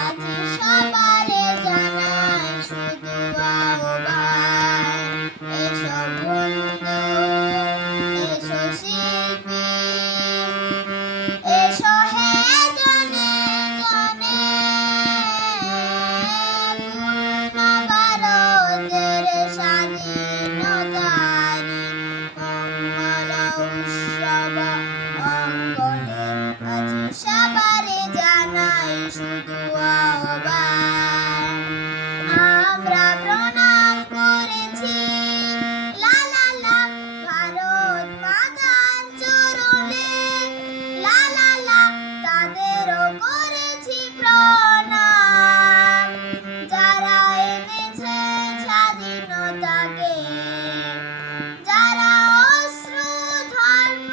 আজি সবারে জানাই শুধু আহ্বান, এসো বন্ধু, এসো শিল্পী, এসো হে জনে জনে, পূর্ণ ভারতের স্বাধীনতারি মঙ্গল উৎসব অঙ্গনে। আজি সবারে জানাই শুধু আহ্বান, আমরা প্রণাম করেছি লা লা লা ভারত মাতার চরণে, লা লা লা তাদেরও করেছি প্রণাম, যারা এনেছে স্বাধীনতাকে, যারা অশ্রু ধর্ম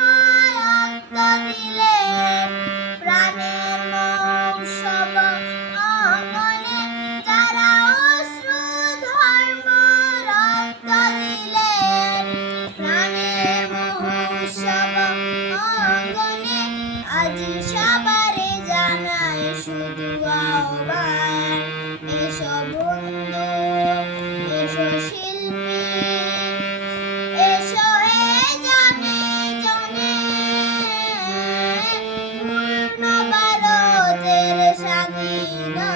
রক্ত দিলেন প্রাণের মহোৎসব অঙ্গনে, যারা অশ্রু ধর্ম রক্ত দিলেন প্রাণের মহোৎসব অঙ্গনে। আজি সবারে জানাই শুধু আহ্বান, এসো বন্ধু, এসো শিল্পী, এসো হে জনে জনে, পূর্ণ ভারতের স্বাধীনতা।